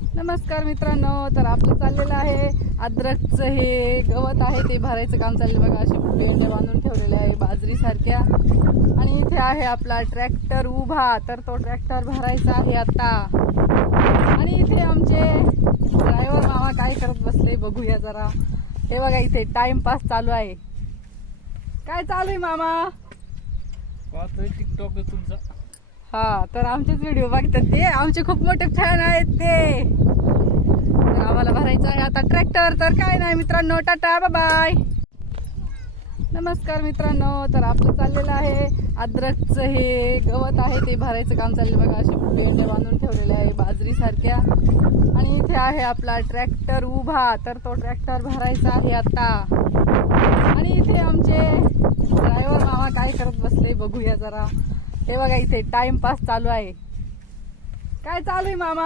नमस्कार मित्रांनो, तर आपलं चाललेलं आहे अद्रकचं हे गवत आहे ते भरायचं काम चाललं बघा. असे पेंड्या बांधून ठेवलेले आहे बाजरी सारख्या. आणि इथे आहे आपला ट्रॅक्टर उभा, तर तो ट्रॅक्टर भरायचा आहे आता. आणि इथे आमचे ड्रायव्हर मामा काय करत बसले बघूया जरा. हे बघा इथे टाइमपास चालू आहे. काय चालू आहे मामा? पाहतोय टिकटॉक तुमचा. हा, तर आमचेच व्हिडिओ बघतात ते, आमचे खूप मोठे फॅन आहेत ते. तर आम्हाला भरायचं आहे आता ट्रॅक्टर. तर काय नाही मित्रांनो, टाटा बाय बाय. नमस्कार मित्रांनो, तर आपलं चाललेलं आहे अद्रकचं हे गवत आहे ते भरायचं काम चाललं बघा. असे पेंड्या बांधून ठेवलेले आहे बाजरी सारख्या. आणि इथे आहे आपला ट्रॅक्टर उभा, तर तो ट्रॅक्टर भरायचा आहे आता. आणि इथे आमचे ड्रायव्हर मामा काय करत बसले बघूया जरा. हे बघा इथे टाइमपास चालू आहे. काय चालू आहे मामा?